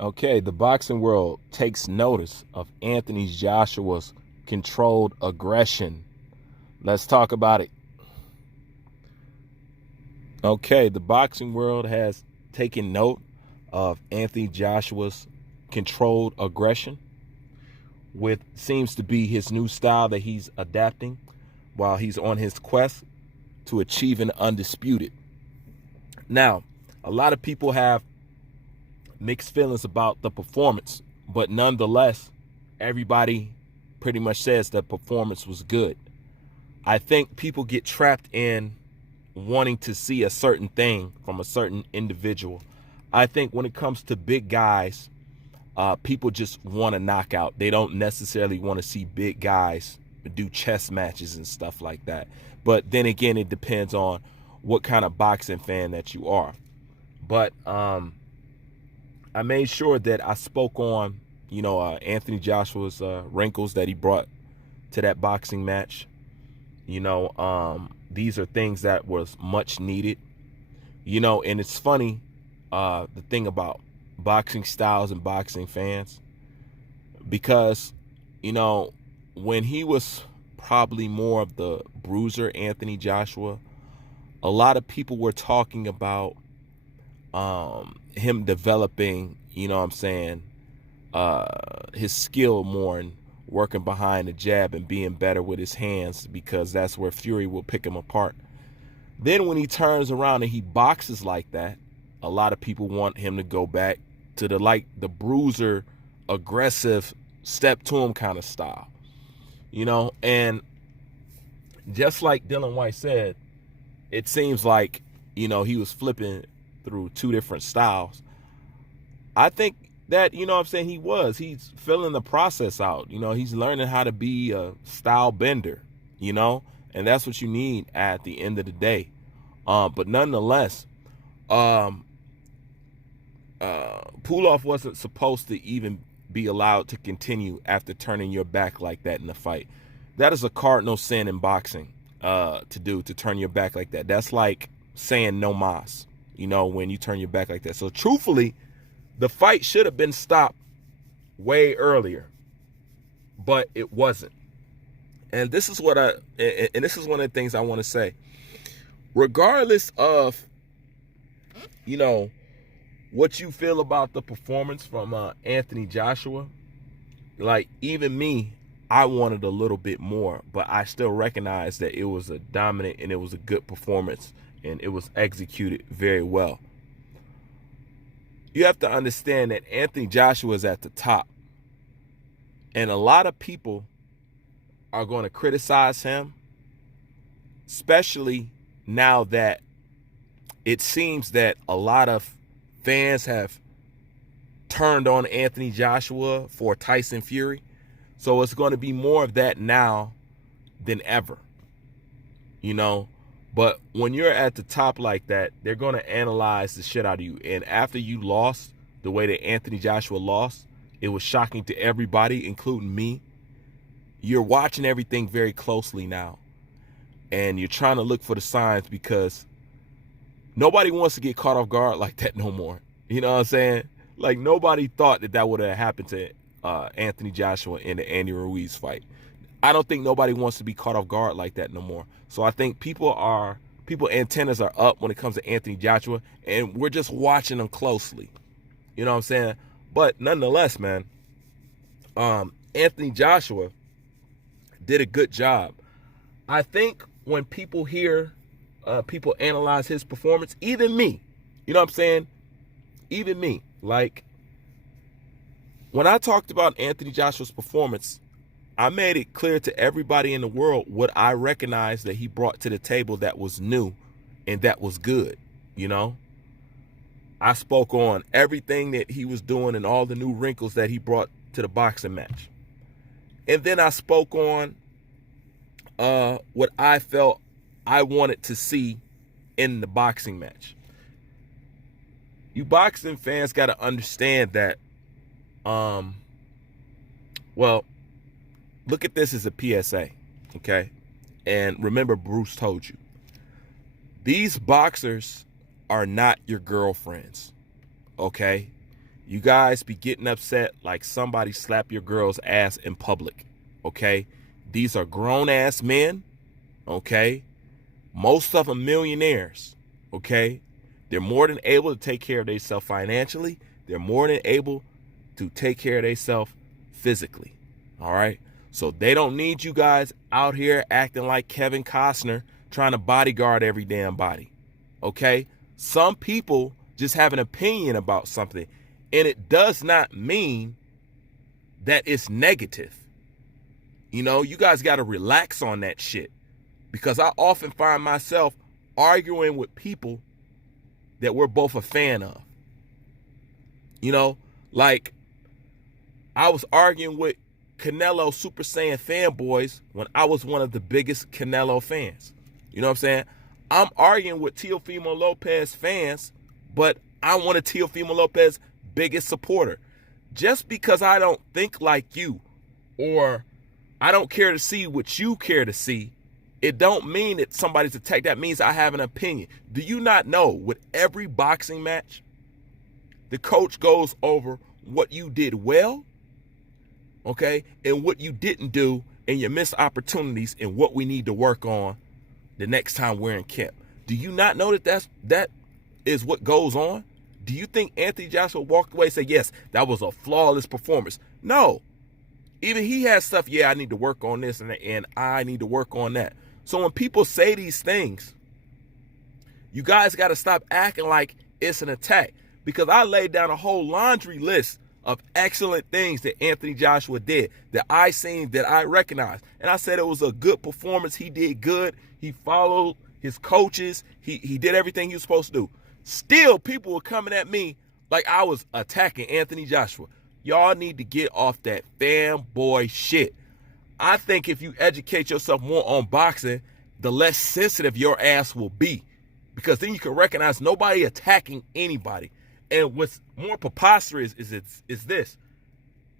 Okay, the boxing world takes notice of Anthony Joshua's controlled aggression. Let's talk about it. Okay, the boxing world has taken note of Anthony Joshua's controlled aggression, with seems to be his new style that he's adapting while he's on his quest to achieving undisputed. Now, a lot of people have mixed feelings about the performance, but nonetheless, everybody pretty much says that performance was good. I think people get trapped in wanting to see a certain thing from a certain individual. I think when it comes to big guys, people just want a knockout. They don't necessarily want to see big guys do chess matches and stuff like that. But then again, it depends on what kind of boxing fan that you are. But I made sure that I spoke on, Anthony Joshua's wrinkles that he brought to that boxing match. These are things that was much needed. And it's funny, the thing about boxing styles and boxing fans, because, when he was probably more of the bruiser, Anthony Joshua, a lot of people were talking about him developing, his skill more and working behind the jab and being better with his hands, because that's where Fury will pick him apart. Then when he turns around and he boxes like that, a lot of people want him to go back to the bruiser, aggressive, step to him kind of style. And just like Dylan White said, it seems like, he was flipping through two different styles. I think that, he's filling the process out. He's learning how to be a style bender, and that's what you need at the end of the day. But nonetheless, Puloff wasn't supposed to even be allowed to continue after turning your back like that in the fight. That is a cardinal sin in boxing, to turn your back like that. That's like saying no mas, when you turn your back like that. So truthfully, the fight should have been stopped way earlier, but it wasn't. And this is one of the things I want to say. Regardless of, what you feel about the performance from Anthony Joshua, like even me, I wanted a little bit more, but I still recognize that it was a dominant and it was a good performance and it was executed very well. You have to understand that Anthony Joshua is at the top, and a lot of people are going to criticize him, especially now that it seems that a lot of fans have turned on Anthony Joshua for Tyson Fury. So it's going to be more of that now than ever, But when you're at the top like that, they're going to analyze the shit out of you. And after you lost the way that Anthony Joshua lost, it was shocking to everybody, including me. You're watching everything very closely now. And you're trying to look for the signs, because nobody wants to get caught off guard like that no more. You know what I'm saying? Like, nobody thought that would have happened to Anthony Joshua in the Andy Ruiz fight. I don't think nobody wants to be caught off guard like that no more. So I think people antennas are up when it comes to Anthony Joshua, and we're just watching him closely. You know what I'm saying? But nonetheless, man, Anthony Joshua did a good job. I think when people hear people analyze his performance, even me, even me, like, when I talked about Anthony Joshua's performance, I made it clear to everybody in the world what I recognized that he brought to the table that was new and that was good. I spoke on everything that he was doing and all the new wrinkles that he brought to the boxing match. And then I spoke on what I felt I wanted to see in the boxing match. You boxing fans got to understand that, look at this as a PSA, okay? And remember, Bruce told you, these boxers are not your girlfriends, okay? You guys be getting upset like somebody slapped your girl's ass in public, okay? These are grown-ass men, okay? Most of them millionaires, okay? They're more than able to take care of themselves financially. They're more than able to take care of themselves physically, all right? So they don't need you guys out here acting like Kevin Costner trying to bodyguard every damn body, okay? Some people just have an opinion about something, and it does not mean that it's negative. You know, you guys got to relax on that shit, because I often find myself arguing with people that we're both a fan of. You know, like I was arguing with Canelo Super Saiyan fanboys when I was one of the biggest Canelo fans. You know what I'm saying? I'm arguing with Teofimo Lopez fans, but I'm one of Teofimo Lopez's biggest supporter. Just because I don't think like you, or I don't care to see what you care to see, it don't mean that somebody's attacked. That means I have an opinion. Do you not know, with every boxing match, the coach goes over what you did well, okay, and what you didn't do, and your missed opportunities, and what we need to work on the next time we're in camp? Do you not know that that is what goes on? Do you think Anthony Joshua walked away and said, yes, that was a flawless performance? No. Even he has stuff, yeah, I need to work on this, and I need to work on that. So when people say these things, you guys got to stop acting like it's an attack, because I laid down a whole laundry list of excellent things that Anthony Joshua did that I seen, that I recognized. And I said it was a good performance. He did good. He followed his coaches. He did everything he was supposed to do. Still, people were coming at me like I was attacking Anthony Joshua. Y'all need to get off that fanboy shit. I think if you educate yourself more on boxing, the less sensitive your ass will be, because then you can recognize nobody attacking anybody. And what's more preposterous is this.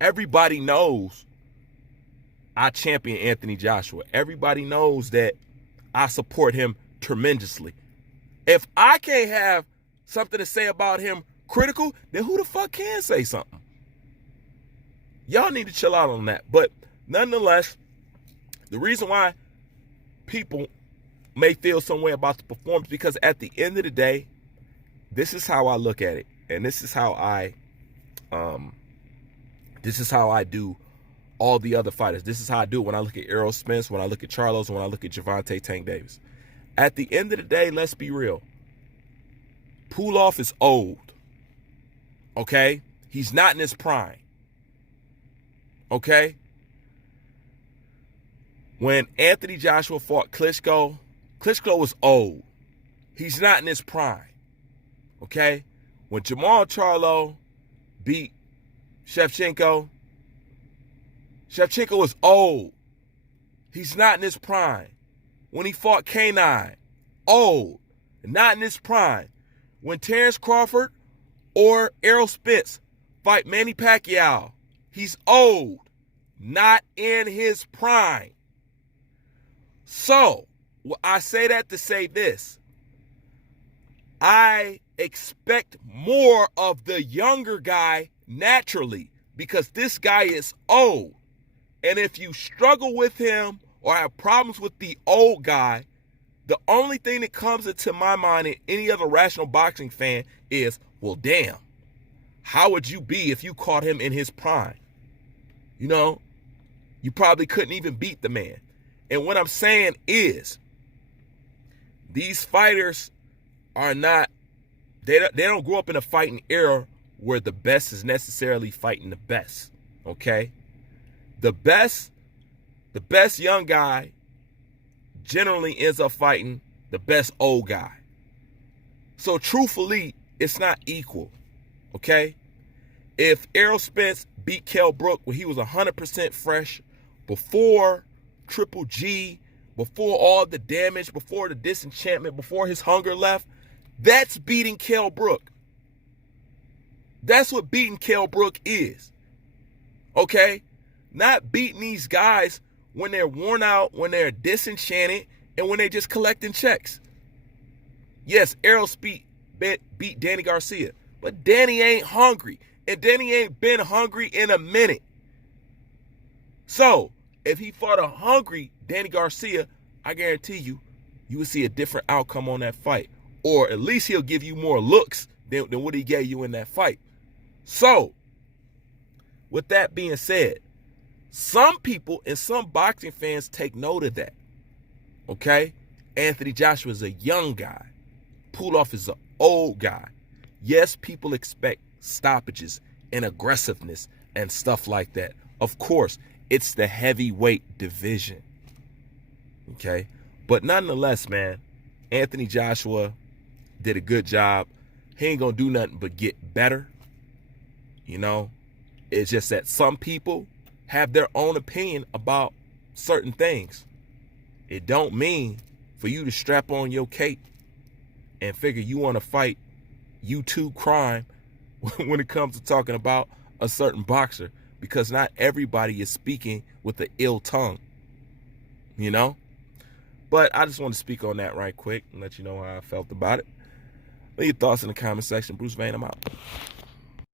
Everybody knows I champion Anthony Joshua. Everybody knows that I support him tremendously. If I can't have something to say about him critical, then who the fuck can say something? Y'all need to chill out on that. But nonetheless, the reason why people may feel some way about the performance, because at the end of the day, this is how I look at it, and this is how I do all the other fighters. This is how I do it when I look at Errol Spence, when I look at Charlos, and when I look at Gervonta Tank Davis. At the end of the day, let's be real. Puloff is old. Okay? He's not in his prime. Okay? When Anthony Joshua fought Klitschko, Klitschko was old. He's not in his prime. Okay? When Jamal Charlo beat Shevchenko, Shevchenko was old. He's not in his prime. When he fought K9, old, not in his prime. When Terrence Crawford or Errol Spence fight Manny Pacquiao, he's old, not in his prime. So, I say that to say this. I expect more of the younger guy naturally, because this guy is old. And if you struggle with him or have problems with the old guy, the only thing that comes into my mind and any other rational boxing fan is, well, damn, how would you be if you caught him in his prime? You know, you probably couldn't even beat the man. And what I'm saying is, these fighters are not, they don't grow up in a fighting era where the best is necessarily fighting the best, okay? The best young guy generally ends up fighting the best old guy. So truthfully, it's not equal, okay? If Errol Spence beat Kell Brook when he was 100% fresh, before Triple G, before all the damage, before the disenchantment, before his hunger left, that's beating Kell Brook. That's what beating Kell Brook is, okay? Not beating these guys when they're worn out, when they're disenchanted, and when they're just collecting checks. Yes, Errol beat Danny Garcia, but Danny ain't hungry. and Danny ain't been hungry in a minute. So if he fought a hungry Danny Garcia, I guarantee you would see a different outcome on that fight. Or at least he'll give you more looks than what he gave you in that fight. So, with that being said, some people and some boxing fans take note of that. Okay? Anthony Joshua is a young guy. Puloff is an old guy. Yes, people expect stoppages and aggressiveness and stuff like that. Of course, it's the heavyweight division. Okay? But nonetheless, man, Anthony Joshua did a good job. He ain't gonna do nothing but get better. You know, it's just that some people have their own opinion about certain things. It don't mean for you to strap on your cape and figure you want to fight YouTube crime when it comes to talking about a certain boxer, because not everybody is speaking with an ill tongue, you know? But I just want to speak on that right quick and let you know how I felt about it. Leave your thoughts in the comment section. Bruce Vane, I'm out.